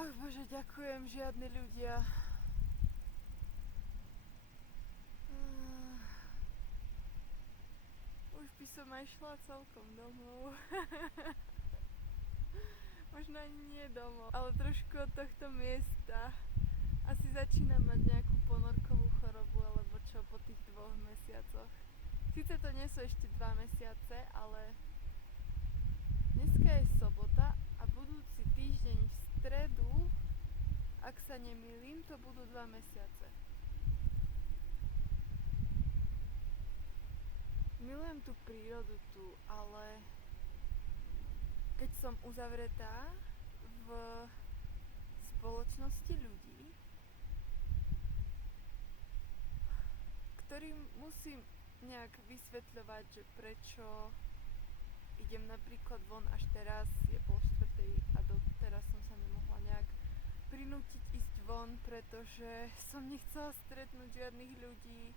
Ach bože, ďakujem, žiadni ľudia. Už by som aj šla celkom domov. Možno ani nie domov, ale trošku od tohto miesta. Asi začínam mať nejakú ponorkovú chorobu, alebo čo, po tých 2 mesiacoch. Sice to nie sú ešte 2 mesiace, ale dneska je sobota a budúci týždeň v stredu, ak sa nemýlim, to budú 2 mesiace. Milujem tú prírodu tu, ale keď som uzavretá v spoločnosti ľudí, ktorým musím nejak vysvetľovať, že prečo idem napríklad von až teraz, je 3:30 a doteraz som sa nemohla nejak prinútiť ísť von, pretože som nechcela stretnúť žiadnych ľudí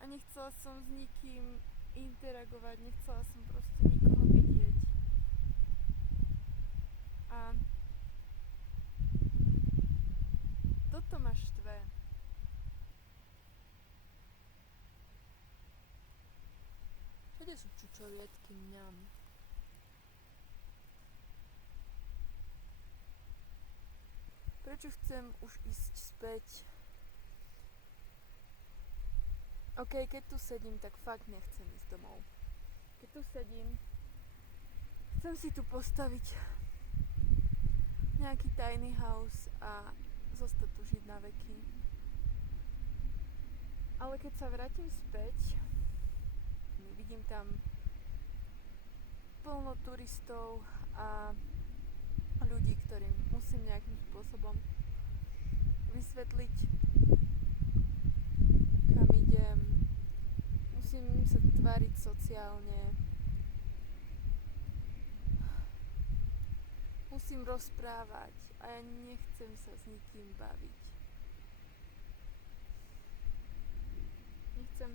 a nechcela som s nikým interagovať, nechcela som proste nikoho vidieť. A toto ma štve. Všade sú čučoriedky mňam. Prečo chcem už ísť späť? OK, keď tu sedím, tak fakt nechcem ísť domov. Keď tu sedím, chcem si tu postaviť nejaký tiny house a zostať tu žiť na veky. Ale keď sa vrátim späť, vidím tam plno turistov a ľudí, ktorým musím nejakým spôsobom vysvetliť, kam idem. Musím sa tváriť sociálne. Musím rozprávať a ja nechcem sa s nikým baviť. Nechcem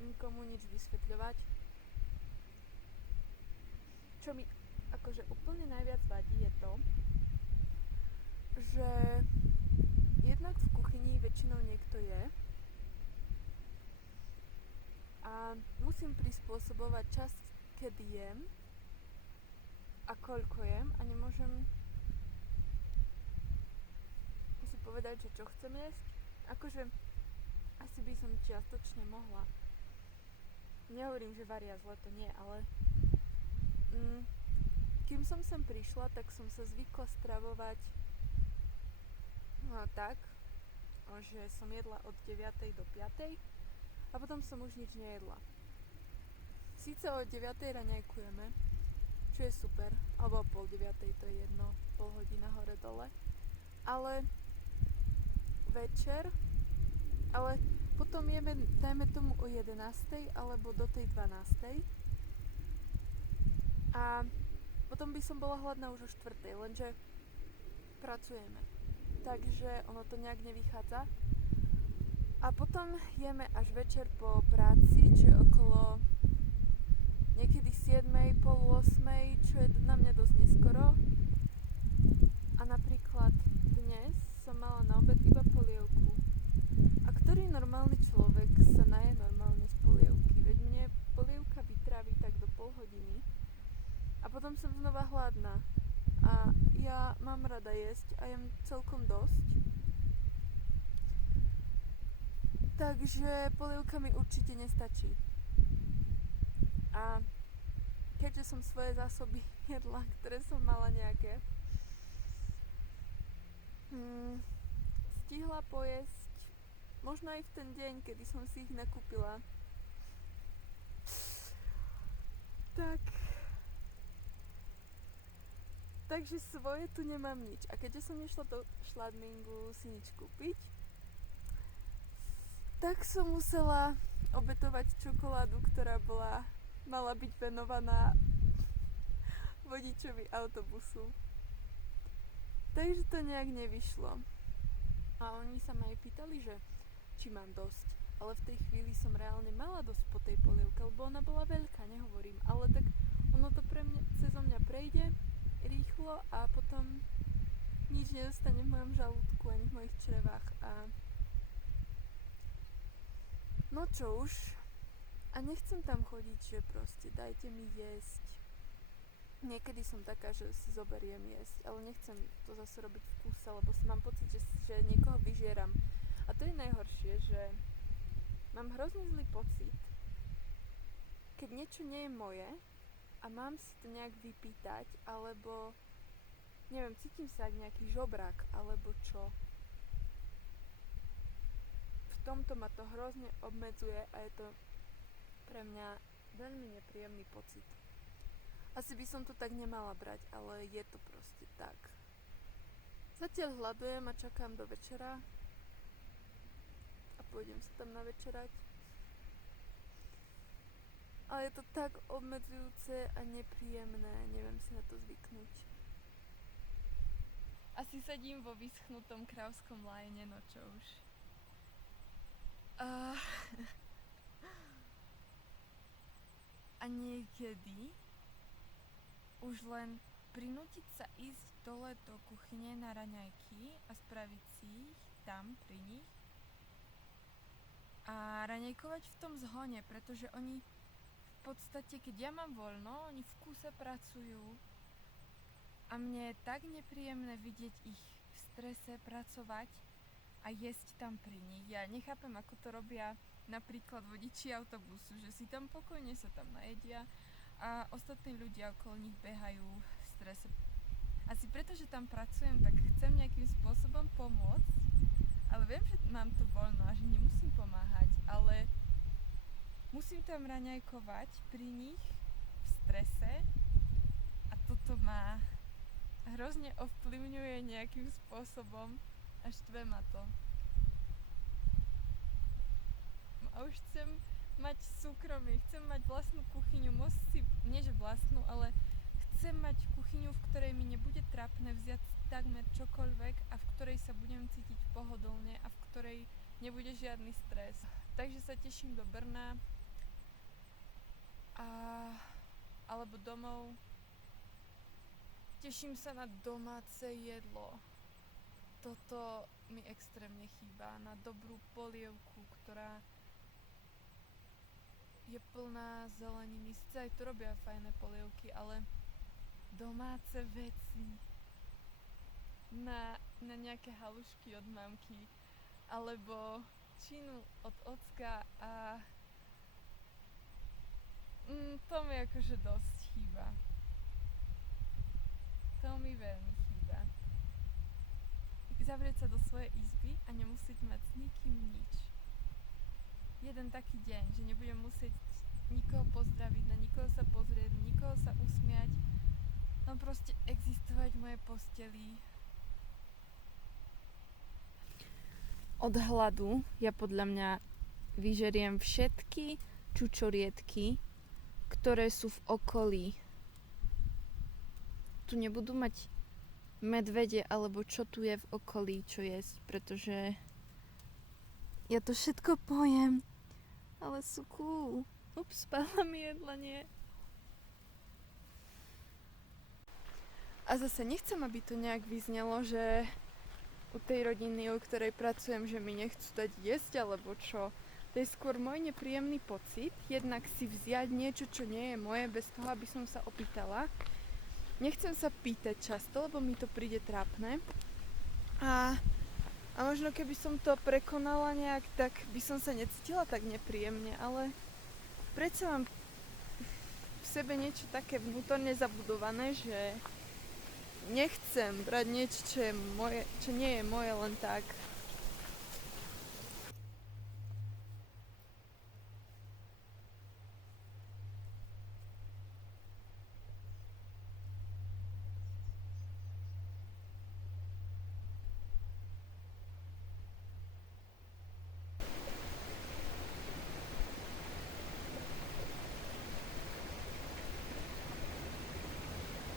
nikomu nič vysvetľovať. Čo mi akože úplne najviac vadí je to, že jednak v kuchyni väčšinou niekto je a musím prispôsobovať čas, kedy jem a koľko jem a nemôžem si povedať, že čo chcem jesť. Akože asi by som čiastočne mohla. Nehovorím, že varia zle, to nie, ale kým som sem prišla, tak som sa zvykla stravovať tak, že som jedla od 9. do 5. a potom som už nič nejedla. Síce o 9. raňajkujeme, čo je super, alebo o 8:30, to je jedno, pol hodina hore dole, ale večer, ale potom jeme, dajme tomu o 11. alebo do tej 12. A potom by som bola hladná už o 4. lenže pracujeme. Takže ono to nejak nevychádza. A potom jeme až večer po práci, čo je okolo niekedy 7, pol 8, čo je na mňa dosť neskoro. A napríklad dnes som mala na obed iba polievku. A ktorý normálny človek sa naje normálne z polievky? Veď mne polievka vytrávi tak do pol hodiny. A potom som znova hladná. A ja mám rada jesť a jem celkom dosť. Takže polievka mi určite nestačí. A keďže som svoje zásoby jedla, ktoré som mala nejaké, stihla pojesť možno aj v ten deň, kedy som si ich nakúpila. Takže svoje tu nemám nič. A keďže som nešla do Schladmingu si nič kúpiť, tak som musela obetovať čokoládu, ktorá mala byť venovaná vodičovi autobusu. Takže to nejak nevyšlo. A oni sa ma aj pýtali, že či mám dosť. Ale v tej chvíli som reálne mala dosť po tej polievke, lebo ona bola veľká, nehovorím. Ale tak ono to pre mňa, cezo mňa prejde rýchlo a potom nič nedostane v mojom žalúdku ani v mojich črevách a no čo už. A nechcem tam chodiť, že proste dajte mi jesť. Niekedy som taká, že si zoberiem jesť, ale nechcem to zase robiť v kúse, lebo si mám pocit, že niekoho vyžieram. A to je najhoršie, že mám hrozne zlý pocit, keď niečo nie je moje a mám si to nejak vypýtať, alebo neviem, cítim sa ako nejaký žobrák, alebo čo. V tomto ma to hrozne obmedzuje a je to pre mňa veľmi nepríjemný pocit. Asi by som to tak nemala brať, ale je to proste tak. Zatiaľ hľadujem a čakám do večera a pôjdem sa tam navečerať. Ale je to tak obmedzujúce a nepríjemné, neviem si na to zvyknúť. Asi sedím vo vyschnutom kravskom lajne, no čo už. A niekedy už len prinútiť sa ísť dole do kuchyne na raňajky a spraviť si ich tam pri nich a raňajkovať v tom zhone, pretože oni v podstate, keď ja mám voľno, oni v kúse pracujú a mne je tak nepríjemné vidieť ich v strese pracovať a jesť tam pri nich. Ja nechápem, ako to robia napríklad vodiči autobusu, že si tam pokojne sa tam najedia a ostatní ľudia okolo nich behajú v strese. Asi preto, že tam pracujem, tak chcem nejakým spôsobom pomôcť, ale viem, že mám to voľno a že nemusím pomáhať, ale musím tam raňajkovať pri nich v strese a toto ma hrozne ovplyvňuje nejakým spôsobom a štve ma to. A už chcem mať súkromie, chcem mať vlastnú kuchyňu, môcť si, nie že vlastnú, ale chcem mať kuchyňu, v ktorej mi nebude trápne vziať takmer čokoľvek a v ktorej sa budem cítiť pohodlne a v ktorej nebude žiadny stres. Takže sa teším do Brna alebo domov. Teším sa na domáce jedlo. Toto mi extrémne chýba, na dobrú polievku, ktorá je plná zeleniny. Sice aj tu robia fajné polievky, ale domáce veci na nejaké halušky od mamky alebo činu od ocka a to mi akože dosť chýba. To mi veľmi chýba. Zavrieť sa do svojej izby a nemusieť mať s nikým nič. Jeden taký deň, že nebudem musieť nikoho pozdraviť, na nikoho sa pozrieť, nikoho sa usmiať, len proste existovať v mojej posteli. Od hladu ja podľa mňa vyžeriem všetky čučoriedky, ktoré sú v okolí. Tu nebudú mať medvede alebo čo tu je v okolí, čo jesť, pretože ja to všetko pojem, ale sú cool. Ups, spadla mi jedlanie. A zase nechcem, aby to nejak vyznelo, že u tej rodiny, u ktorej pracujem, že mi nechcú dať jesť alebo čo. To je skôr môj nepríjemný pocit, jednak si vziať niečo, čo nie je moje, bez toho, aby som sa opýtala. Nechcem sa pýtať často, lebo mi to príde trápne. A možno keby som to prekonala nejak, tak by som sa necítila tak nepríjemne, ale predsa mám v sebe niečo také vnútorne zabudované, že nechcem brať niečo, čo nie je moje len tak.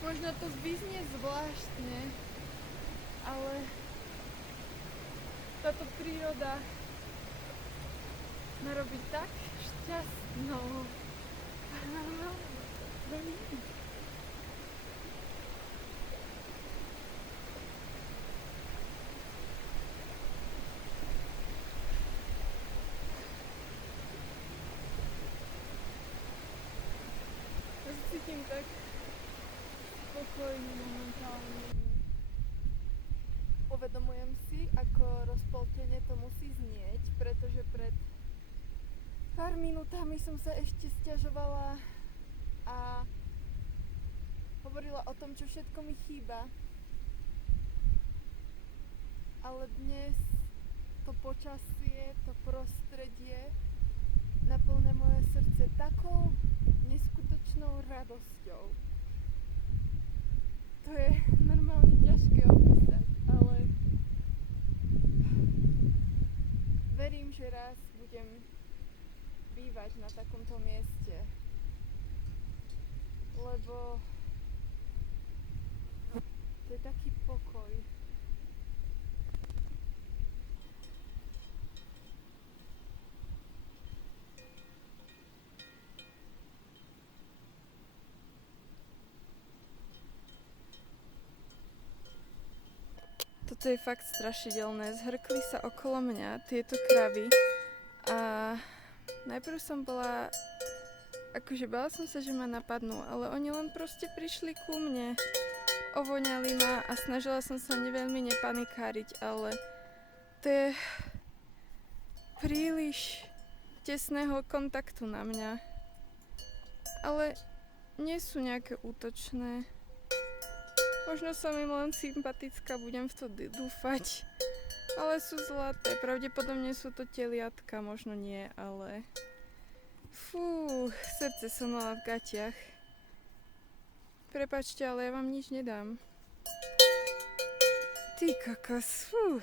Možno to vyznie zvláštne, ale táto príroda ma robí tak šťastnou. Uvedomujem si, ako rozpoltene to musí znieť, pretože pred pár minútami som sa ešte sťažovala a hovorila o tom, čo všetko mi chýba. Ale dnes to počasie, to prostredie naplňa moje srdce takou neskutočnou radosťou. To je normálne ťažké opísať, ale verím, že raz budem bývať na takomto mieste, lebo to je taký pokoj. Toto je fakt strašidelné. Zhrkli sa okolo mňa tieto kravy a najprv som bola, akože bála som sa, že ma napadnú, ale oni len proste prišli ku mne. Ovoňali ma a snažila som sa veľmi nepanikáriť, ale to je príliš tesného kontaktu na mňa. Ale nie sú nejaké útočné. Možno som im len sympatická, budem v to dúfať. Ale sú zlaté, pravdepodobne sú to teliatka, možno nie, ale... Fú, srdce som mala v gatiach. Prepáčte, ale ja vám nič nedám. Ty kokos, fú.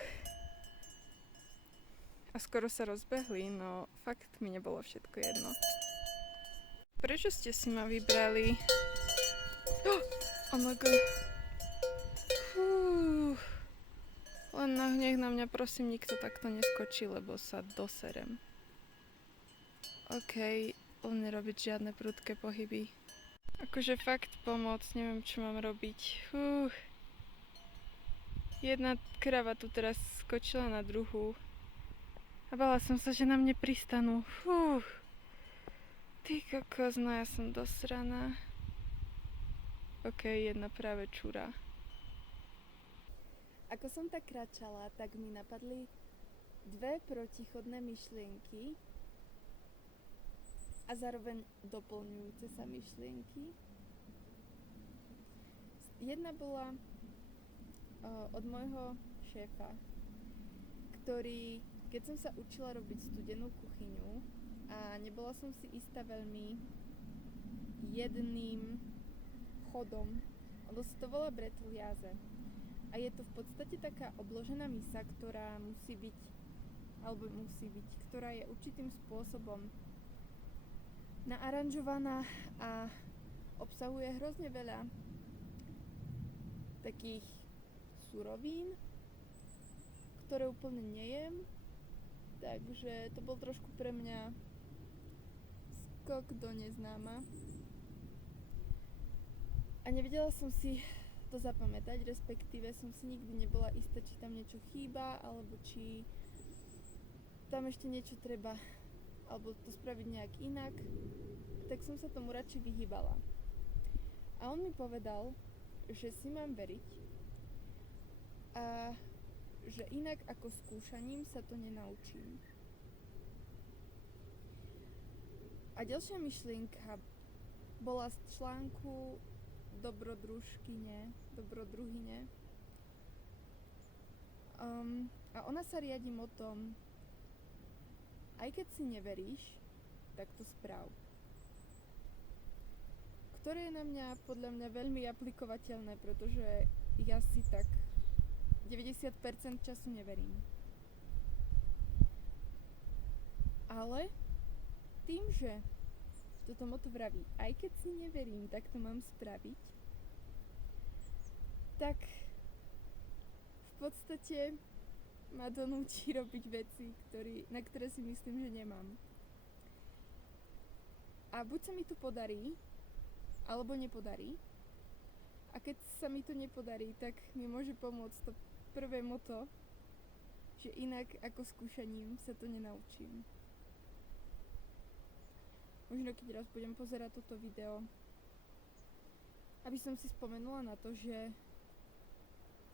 A skoro sa rozbehli, no fakt mi nebolo všetko jedno. Prečo ste si ma vybrali? Oh my god. Len nech na mňa prosím nikto takto neskočí, lebo sa doserem. OK, len nerobiť žiadne prudké pohyby. Akože fakt pomoc, neviem čo mám robiť. Jedna krava tu teraz skočila na druhú. A bála som sa, že na mne pristanú. Ty kokos, no ja som dosraná. OK, jedna práve čúra. Ako som tak kráčala, tak mi napadli dve protichodné myšlienky a zároveň doplňujúce sa myšlienky. Jedna bola od môjho šéfa, ktorý, keď som sa učila robiť studenú kuchyňu a nebola som si istá veľmi jedným chodom, ono sa to volá breteliáze. A je to v podstate taká obložená misa, ktorá ktorá je určitým spôsobom naaranžovaná a obsahuje hrozne veľa takých surovín, ktoré úplne nejem, takže to bol trošku pre mňa skok do neznáma. A nevedela som si to zapamätať, respektíve som si nikdy nebola istá, či tam niečo chýba, alebo či tam ešte niečo treba, alebo to spraviť nejak inak, tak som sa tomu radšej vyhýbala. A on mi povedal, že si mám veriť a že inak ako skúšaním sa to nenaučím. A ďalšia myšlienka bola z článku dobrodruhyne. A ona sa riadi motom: aj keď si neveríš, tak to správ. Ktoré je na mňa, podľa mňa, veľmi aplikovateľné, pretože ja si tak 90% času neverím. Ale tým, že toto moto vraví, aj keď si neverím, tak to mám spraviť, tak v podstate ma donúti robiť veci, na ktoré si myslím, že nemám. A buď sa mi to podarí, alebo nepodarí. A keď sa mi to nepodarí, tak mi môže pomôcť to prvé moto, že inak ako skúšaním sa to nenaučím. Možno keď raz budem pozerať toto video, aby som si spomenula na to, že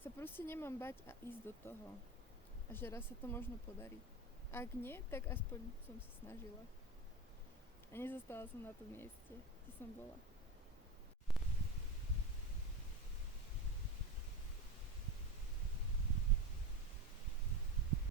sa proste nemám bať a ísť do toho. A že raz sa to možno podarí. Ak nie, tak aspoň som sa snažila. A nezostala som na tom mieste, kde som bola.